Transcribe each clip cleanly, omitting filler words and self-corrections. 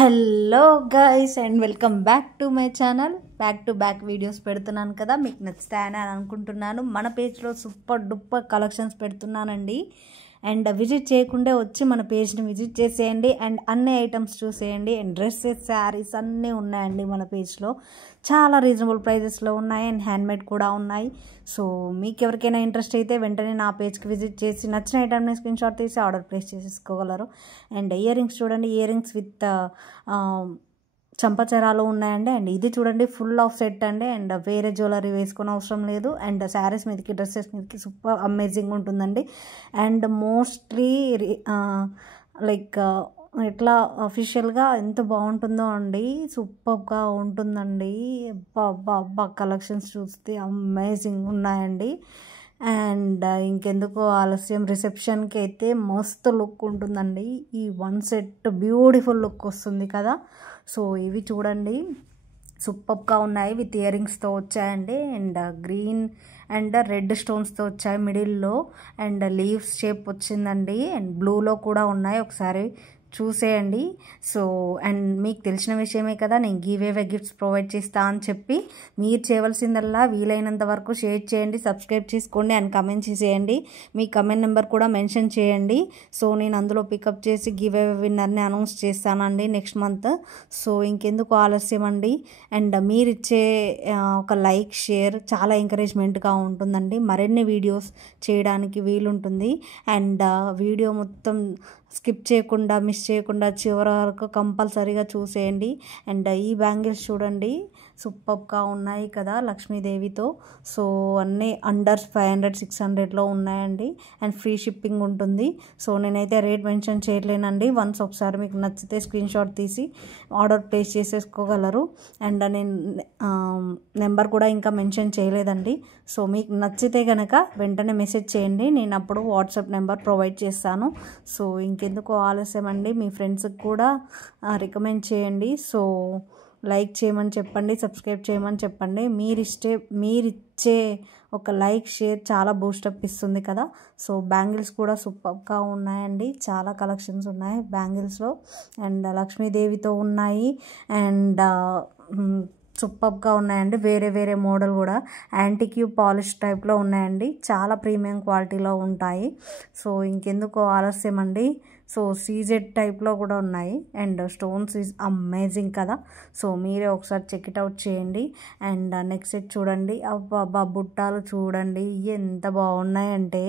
Hello guys and welcome back to my channel. Back to back videos పెడుతున్నాను కదా, మీకు నచ్చుతాయని అనుకుంటున్నాను. మన పేజ్లో సూపర్ డూపర్ కలెక్షన్స్ పెడుతున్నానండి. అండ్ విజిట్ చేయకుండా వచ్చి మన పేజ్ని విజిట్ చేసేయండి అండ్ అన్ని ఐటమ్స్ చూసేయండి. అండ్ డ్రెస్సెస్, శారీస్ అన్నీ ఉన్నాయండి మన పేజ్లో. చాలా రీజనబుల్ ప్రైజెస్లో ఉన్నాయి అండ్ హ్యాండ్మేడ్ కూడా ఉన్నాయి. సో మీకు ఎవరికైనా ఇంట్రెస్ట్ అయితే వెంటనే నా పేజ్కి విజిట్ చేసి నచ్చిన ఐటమ్ని స్క్రీన్ షాట్ తీసి ఆర్డర్ ప్లేస్ చేసేసుకోగలరు. అండ్ ఇయర్ రింగ్స్ చూడండి, ఇయర్ రింగ్స్ విత్ చంపచరాలు ఉన్నాయండి. అండ్ ఇది చూడండి ఫుల్ ఆఫ్ సెట్ అండి. అండ్ వేరే జ్యువెలరీ వేసుకునే అవసరం లేదు. అండ్ శారీస్ మీదకి, డ్రెస్సెస్ మీదకి సూపర్ అమేజింగ్ ఉంటుందండి. అండ్ మోస్ట్లీ లైక్ ఎట్లా అఫీషియల్గా ఎంత బాగుంటుందో అండి, సూపర్గా ఉంటుందండి. అబ్బా కలెక్షన్స్ చూస్తే అమేజింగ్ ఉన్నాయండి. అండ్ ఇంకెందుకు ఆలస్యం, రిసెప్షన్కి అయితే మస్తు లుక్ ఉంటుందండి. ఈ వన్ సెట్ బ్యూటిఫుల్ లుక్ వస్తుంది కదా. సో ఇవి చూడండి సూపర్గా ఉన్నాయి, విత్ ఇయర్ రింగ్స్తో వచ్చాయండి. అండ్ గ్రీన్ అండ్ రెడ్ స్టోన్స్తో వచ్చాయి మిడిల్లో. అండ్ లీవ్స్ షేప్ వచ్చిందండి. అండ్ బ్లూలో కూడా ఉన్నాయి, ఒకసారి చూసేయండి. సో అండ్ మీకు తెలిసిన విషయమే కదా, నేను గివ్ అవే గిఫ్ట్స్ ప్రొవైడ్ చేస్తా అని చెప్పి, మీరు చేయవలసిందల్లా వీలైనంత వరకు షేర్ చేయండి, సబ్స్క్రైబ్ చేసుకోండి అండ్ కమెంట్ చేసేయండి. మీ కమెంట్ నెంబర్ కూడా మెన్షన్ చేయండి. సో నేను అందులో పికప్ చేసి గివ్ అవే విన్నర్ని అనౌన్స్ చేస్తానండి నెక్స్ట్ మంత్. సో ఇంకెందుకు ఆలస్యం అండి. అండ్ మీరు ఇచ్చే ఒక లైక్, షేర్ చాలా ఎంకరేజ్మెంట్గా ఉంటుందండి. మరిన్ని వీడియోస్ చేయడానికి వీలుంటుంది. అండ్ వీడియో మొత్తం స్కిప్ చేయకుండా, మిస్ చేయకుండా చివరి వరకు కంపల్సరీగా చూసేయండి. అండ్ ఈ బ్యాంగిల్స్ చూడండి సూపర్గా ఉన్నాయి కదా, లక్ష్మీదేవితో. సో అన్నీ అండర్ 500, 600లో ఉన్నాయండి. అండ్ ఫ్రీ షిప్పింగ్ ఉంటుంది. సో నేనైతే రేట్ మెన్షన్ చేయలేనండి. వన్స్ ఒకసారి మీకు నచ్చితే స్క్రీన్ షాట్ తీసి ఆర్డర్ ప్లేస్ చేసేసుకోగలరు. అండ్ నేను నెంబర్ కూడా ఇంకా మెన్షన్ చేయలేదండి. సో మీకు నచ్చితే కనుక వెంటనే మెసేజ్ చేయండి, నేను అప్పుడు వాట్సాప్ నెంబర్ ప్రొవైడ్ చేస్తాను. సో ఇంకెందుకు ఆలస్యం అండి, మీ ఫ్రెండ్స్కి కూడా రికమెండ్ చేయండి. సో లైక్ చేయమని చెప్పండి, సబ్స్క్రైబ్ చేయమని చెప్పండి. మీరిచ్చే ఒక లైక్, షేర్ చాలా బూస్టప్ ఇస్తుంది కదా. సో బ్యాంగిల్స్ కూడా సూపర్గా ఉన్నాయండి, చాలా కలెక్షన్స్ ఉన్నాయి బ్యాంగిల్స్లో. అండ్ లక్ష్మీదేవితో ఉన్నాయి. అండ్ సూపర్గా ఉన్నాయండి. వేరే వేరే మోడల్ కూడా యాంటిక్యూ పాలిష్ టైప్లో ఉన్నాయండి, చాలా ప్రీమియం క్వాలిటీలో ఉంటాయి. సో ఇంకెందుకు ఆలస్యం అండి. సో సీజెడ్ టైప్లో కూడా ఉన్నాయి. అండ్ స్టోన్స్ ఈజ్ అమేజింగ్ కదా. సో మీరే ఒకసారి చెక్ ఇట్ అవుట్ చేయండి. అండ్ నెక్స్ట్ సెట్ చూడండి, అబ్బా బుట్టాలు చూడండి ఎంత బాగున్నాయంటే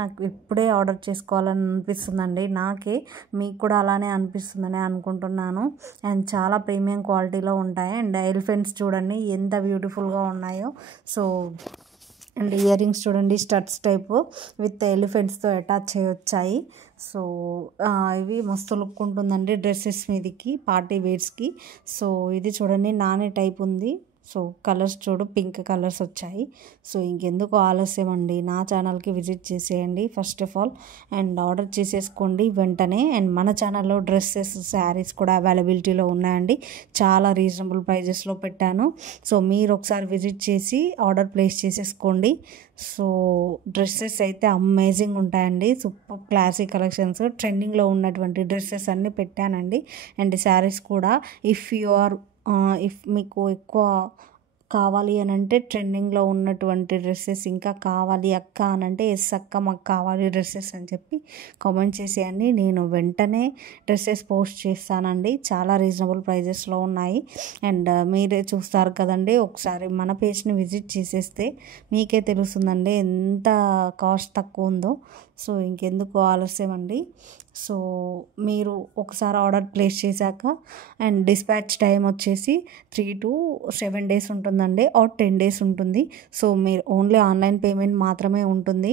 నాకు ఇప్పుడే ఆర్డర్ చేసుకోవాలని అనిపిస్తుందండి. నాకే, మీకు కూడా అలానే అనిపిస్తుందని అనుకుంటున్నాను. అండ్ చాలా ప్రీమియం క్వాలిటీలో ఉంటాయి. అండ్ ఎలిఫెంట్స్ చూడండి ఎంత బ్యూటిఫుల్గా ఉన్నాయో. సో అండ్ ఇయర్ రింగ్స్ చూడండి స్టడ్స్ టైపు విత్ ఎలిఫెంట్స్తో అటాచ్ చేయొచ్చాయి. సో ఇవి మస్తు లుక్ ఉంటుందండి డ్రెస్సెస్ మీదకి, పార్టీ వేర్స్కి. సో ఇది చూడండి నాని టైప్ ఉంది. సో కలర్స్ చూడు, పింక్ కలర్స్ వచ్చాయి. సో ఇంకెందుకు ఆలస్యం అండి, నా ఛానల్కి విజిట్ చేసేయండి first of all. And order చేసేసుకోండి వెంటనే. అండ్ మన ఛానల్లో డ్రెస్సెస్, శారీస్ కూడా అవైలబిలిటీలో ఉన్నాయండి. చాలా రీజనబుల్ ప్రైజెస్లో పెట్టాను. సో మీరు ఒకసారి విజిట్ చేసి ఆర్డర్ ప్లేస్ చేసేసుకోండి. సో డ్రెస్సెస్ అయితే అమేజింగ్ ఉంటాయండి, సూపర్ క్లాసిక్ కలెక్షన్స్, ట్రెండింగ్లో ఉన్నటువంటి డ్రెస్సెస్ అన్నీ పెట్టానండి. అండ్ శారీస్ కూడా ఇఫ్ మీకు ఎక్కువ కావాలి అని అంటే, ట్రెండింగ్లో ఉన్నటువంటి డ్రెస్సెస్ ఇంకా కావాలి అక్క అని అంటే, ఎస్ అక్క మాకు కావాలి డ్రెస్సెస్ అని చెప్పి కామెంట్ చేసేయండి. నేను వెంటనే డ్రెస్సెస్ పోస్ట్ చేస్తానండి. చాలా రీజనబుల్ ప్రైజెస్లో ఉన్నాయి. అండ్ మీరే చూస్తారు కదండి, ఒకసారి మన పేజ్ని విజిట్ చేసేస్తే మీకే తెలుస్తుందండి ఎంత కాస్ట్ తక్కువ ఉందో. సో ఇంకెందుకు ఆలస్యం అండి. సో మీరు ఒకసారి ఆర్డర్ ప్లేస్ చేశాక అండ్ డిస్పాచ్ టైం వచ్చేసి 3 to 7 days ఉంటుందండి, ఆర్ 10 days ఉంటుంది. సో మీరు ఓన్లీ ఆన్లైన్ పేమెంట్ మాత్రమే ఉంటుంది,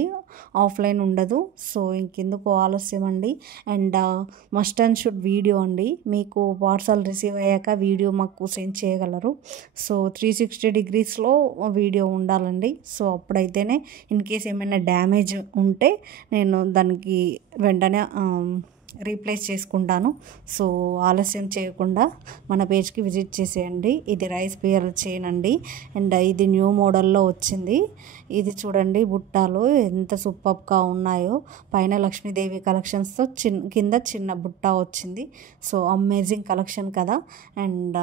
ఆఫ్లైన్ ఉండదు. సో ఇంకెందుకు ఆలస్యం అండి. And must and should video అండి, మీకు పార్సల్ రిసీవ్ అయ్యాక వీడియో మాకు సెండ్ చేయగలరు. సో 360 degreesలో వీడియో ఉండాలండి. సో అప్పుడైతేనే ఇన్ కేస్ ఏమైనా డ్యామేజ్ ఉంటే నేను దానికి వెంటనే రీప్లేస్ చేసుకుంటాను. సో ఆలస్యం చేయకుండా మన పేజ్కి విజిట్ చేసేయండి. ఇది రైస్ పియర్ చైన్ అండి, అండ్ ఇది న్యూ మోడల్లో వచ్చింది. ఇది చూడండి బుట్టాలు ఎంత సూపర్గా ఉన్నాయో. పైన లక్ష్మీదేవి కలెక్షన్స్తో కింద చిన్న బుట్ట వచ్చింది. సో అమేజింగ్ కలెక్షన్ కదా, అండ్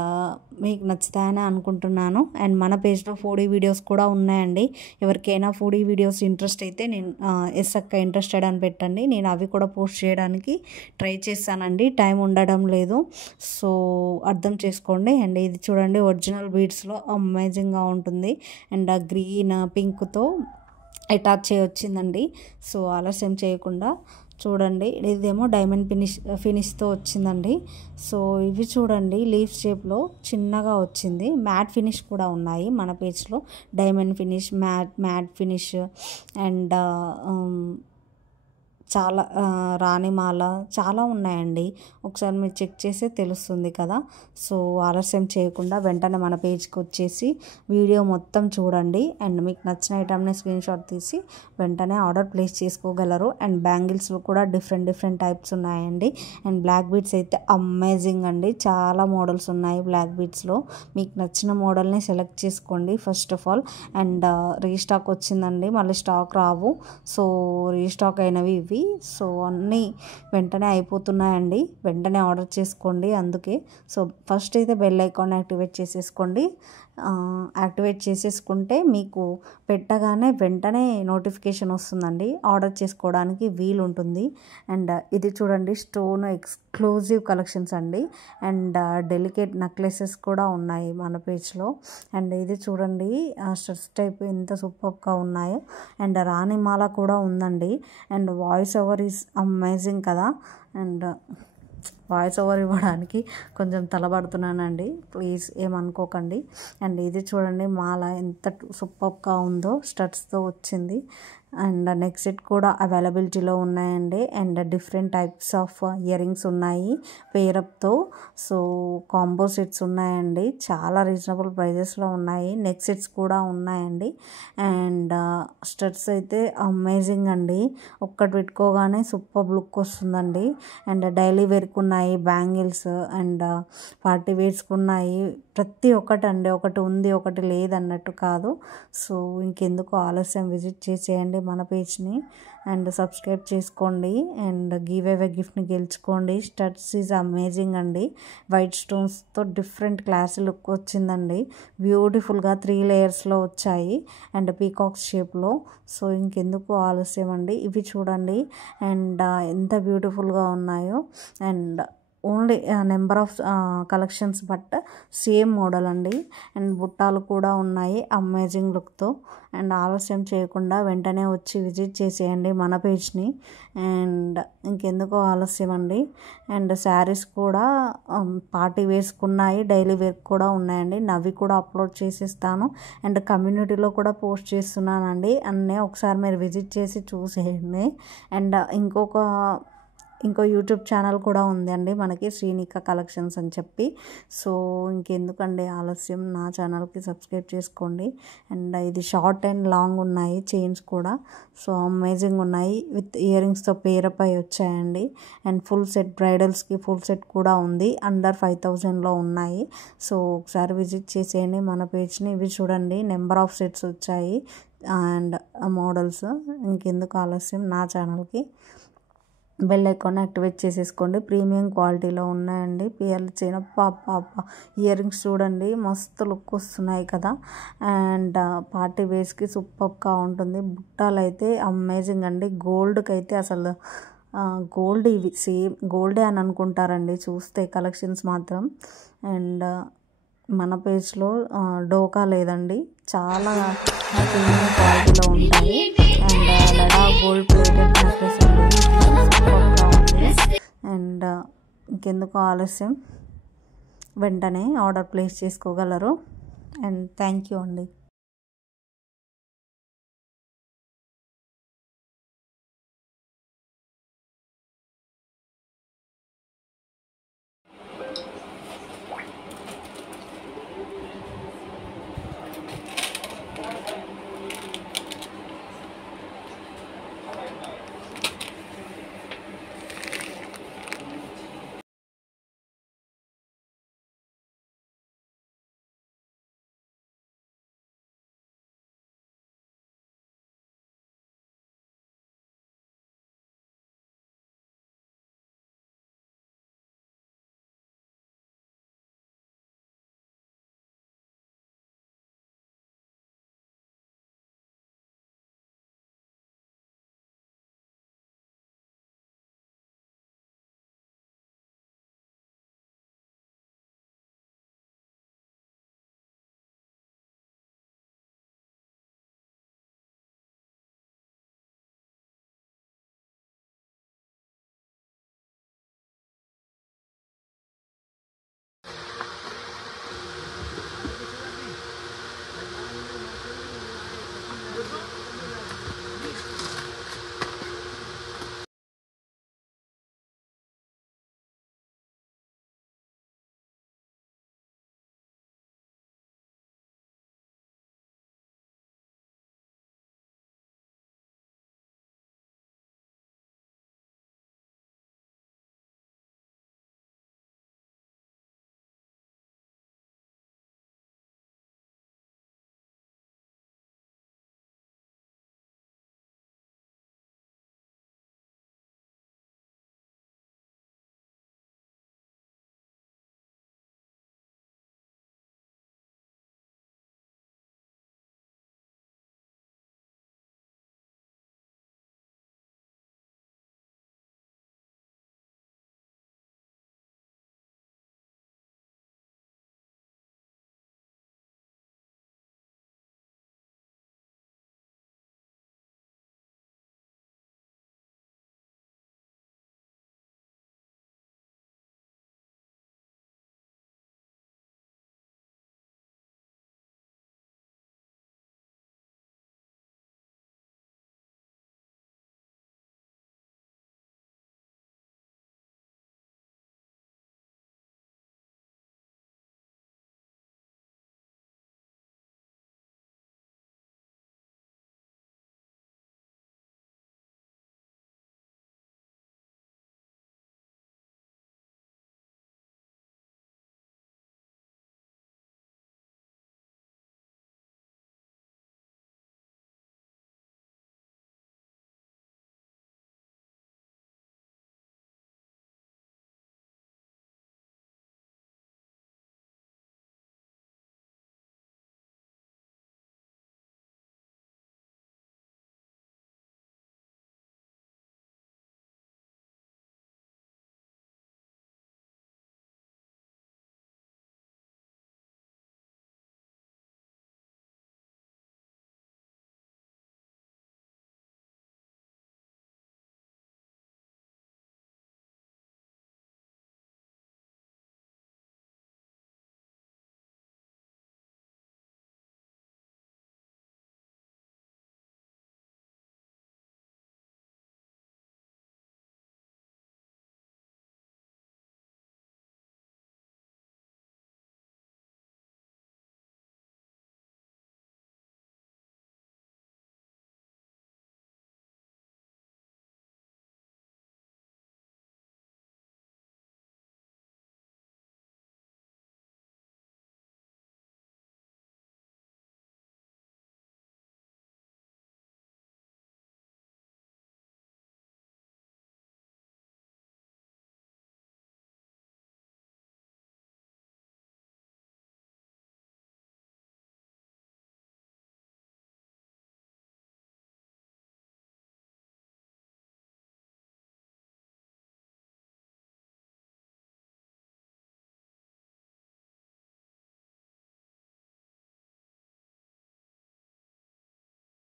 మీకు నచ్చుతాయని అనుకుంటున్నాను. అండ్ మన పేజ్లో ఫుడీ వీడియోస్ కూడా ఉన్నాయండి. ఎవరికైనా ఫుడీ వీడియోస్ ఇంట్రెస్ట్ అయితే నేను ఎస్ అక్క ఇంట్రెస్టెడ్ అని పెట్టండి, నేను అవి కూడా పోస్ట్ చేయడానికి ట్రై చేస్తానండి. టైం ఉండడం లేదు, సో అర్థం చేసుకోండి. అండ్ ఇది చూడండి ఒరిజినల్ బీడ్స్లో అమేజింగ్గా ఉంటుంది, అండ్ ఆ గ్రీన్ పింక్తో అటాచ్ చేయొచ్చిందండి. సో ఆలస్యం చేయకుండా చూడండి, ఇదేమో డైమండ్ ఫినిష్తో వచ్చిందండి. సో ఇవి చూడండి లీఫ్ షేప్లో చిన్నగా వచ్చింది. మ్యాట్ ఫినిష్ కూడా ఉన్నాయి మన పేజ్లో, diamond finish, matte finish, and చాలా రాణిమాల చాలా ఉన్నాయండి. ఒకసారి మీరు చెక్ చేస్తే తెలుస్తుంది కదా. సో ఆలస్యం చేయకుండా వెంటనే మన పేజ్కి వచ్చేసి వీడియో మొత్తం చూడండి, అండ్ మీకు నచ్చిన ఐటమ్ని స్క్రీన్ షాట్ తీసి వెంటనే ఆర్డర్ ప్లేస్ చేసుకోగలరు. అండ్ బ్యాంగిల్స్లో కూడా డిఫరెంట్ టైప్స్ ఉన్నాయండి. అండ్ బ్లాక్ బీడ్స్ అయితే అమేజింగ్ అండి, చాలా మోడల్స్ ఉన్నాయి బ్లాక్ బీడ్స్లో. మీకు నచ్చిన మోడల్ని సెలెక్ట్ చేసుకోండి first of all. And restock వచ్చిందండి, మళ్ళీ స్టాక్ రావు. సో రీస్టాక్ అయినవి ఇవి. సో అన్నీ వెంటనే అయిపోతున్నాయండి, వెంటనే ఆర్డర్ చేసుకోండి. అందుకే సో ఫస్ట్ అయితే బెల్ ఐకాన్ యాక్టివేట్ చేసేసుకోండి. యాక్టివేట్ చేసేసుకుంటే మీకు పెట్టగానే వెంటనే నోటిఫికేషన్ వస్తుందండి, ఆర్డర్ చేసుకోవడానికి వీలు ఉంటుంది. అండ్ ఇది చూడండి స్టోన్ ఎక్స్క్లూజివ్ కలెక్షన్స్ అండి, అండ్ డెలికేట్ నెక్లెసెస్ కూడా ఉన్నాయి మన పేజ్లో. అండ్ ఇది చూడండి స్టడ్స్ టైప్ ఎంత సూపర్గా ఉన్నాయో, అండ్ రాణిమాల కూడా ఉందండి. And voice over is amazing కదా, అండ్ వాయిస్ ఓవర్ ఇవ్వడానికి కొంచెం తలబడుతున్నానండి, ప్లీజ్ ఏమనుకోకండి. అండ్ ఇది చూడండి మాల ఎంత సూపర్గా ఉందో, స్టడ్స్తో వచ్చింది. అండ్ నెక్ సెట్ కూడా అవైలబిలిటీలో ఉన్నాయండి. And different types of ear rings ఉన్నాయి పేరప్తో. సో కాంబో సెట్స్ ఉన్నాయండి, చాలా రీజనబుల్ ప్రైజెస్లో ఉన్నాయి. నెక్ సెట్స్ కూడా ఉన్నాయండి. అండ్ స్టడ్స్ అయితే అమేజింగ్ అండి, ఒక్కటి పెట్టుకోగానే సూపర్ లుక్ వస్తుందండి. అండ్ డైలీ వేర్కి ఉన్నాయి బ్యాంగిల్స్, అండ్ పార్టీ వేర్స్కి ఉన్నాయి. ప్రతి ఒక్కటి అండి, ఒకటి ఉంది ఒకటి లేదన్నట్టు కాదు. సో ఇంకెందుకు ఆలస్యం, విజిట్ చేసేయండి మన పేజ్ని అండ్ సబ్స్క్రైబ్ చేసుకోండి. అండ్ గివ్ అవే గిఫ్ట్ని గెలుచుకోండి. స్టడ్స్ ఈజ్ అమేజింగ్ అండి, వైట్ స్టోన్స్తో డిఫరెంట్ క్లాసీ లుక్ వచ్చిందండి. బ్యూటిఫుల్గా 3 లేయర్స్లో వచ్చాయి, అండ్ పీకాక్స్ షేప్లో. సో ఇంకెందుకు ఆలస్యం అండి, ఇవి చూడండి అండ్ ఎంత బ్యూటిఫుల్గా ఉన్నాయో. And only number of collections but same model అండి. అండ్ బుట్టాలు కూడా ఉన్నాయి అమేజింగ్ లుక్తో. అండ్ ఆలస్యం చేయకుండా వెంటనే వచ్చి విజిట్ చేసేయండి మన పేజ్ని. అండ్ ఇంకెందుకో ఆలస్యం అండి. అండ్ శారీస్ కూడా పార్టీ వేసుకున్నాయి, డైలీ వేర్ కూడా ఉన్నాయండి. అవి కూడా అప్లోడ్ చేసేస్తాను, అండ్ కమ్యూనిటీలో కూడా పోస్ట్ చేస్తున్నానండి. అన్నీ ఒకసారి మీరు విజిట్ చేసి చూసేయండి. అండ్ ఇంకో యూట్యూబ్ ఛానల్ కూడా ఉంది అండి మనకి, శ్రీనిక కలెక్షన్స్ అని చెప్పి. సో ఇంకెందుకండి ఆలస్యం, నా ఛానల్కి సబ్స్క్రైబ్ చేసుకోండి. అండ్ ఇది షార్ట్ అండ్ లాంగ్ ఉన్నాయి చైన్స్ కూడా, సో అమేజింగ్ ఉన్నాయి. విత్ ఇయర్ రింగ్స్తో పేరప్ అయి వచ్చాయండి. అండ్ ఫుల్ సెట్ బ్రైడల్స్కి ఫుల్ సెట్ కూడా ఉంది, అండర్ 5000లో ఉన్నాయి. సో ఒకసారి విజిట్ చేసేయండి మన పేజ్ని. ఇవి చూడండి నెంబర్ ఆఫ్ సెట్స్ వచ్చాయి అండ్ మోడల్స్. ఇంకెందుకు ఆలస్యం, నా ఛానల్కి బెల్ ఐకాన్ యాక్టివేట్ చేసేసుకోండి. ప్రీమియం క్వాలిటీలో ఉన్నాయండి పిఎల్ చైన్. ఇయర్ రింగ్స్ చూడండి మస్తు లుక్ వస్తున్నాయి కదా, అండ్ పార్టీ వేస్కి సూపర్గా ఉంటుంది. బుట్టాలు అయితే అమేజింగ్ అండి, గోల్డ్కి అయితే అసలు గోల్డ్, ఇవి సేమ్ గోల్డే అని అనుకుంటారండి చూస్తే కలెక్షన్స్ మాత్రం. అండ్ మన పేజ్లో డోకా లేదండి, చాలా ప్రీమియం క్వాలిటీలో ఉంటాయి. అండ్ లడా గోల్డ్ ప్లేటెడ్ నెక్లెస్ సూపర్గా ఉంది. అండ్ ఇంకెందుకు ఆలస్యం, వెంటనే ఆర్డర్ ప్లేస్ చేసుకోగలరు. అండ్ థ్యాంక్ యూ అండి.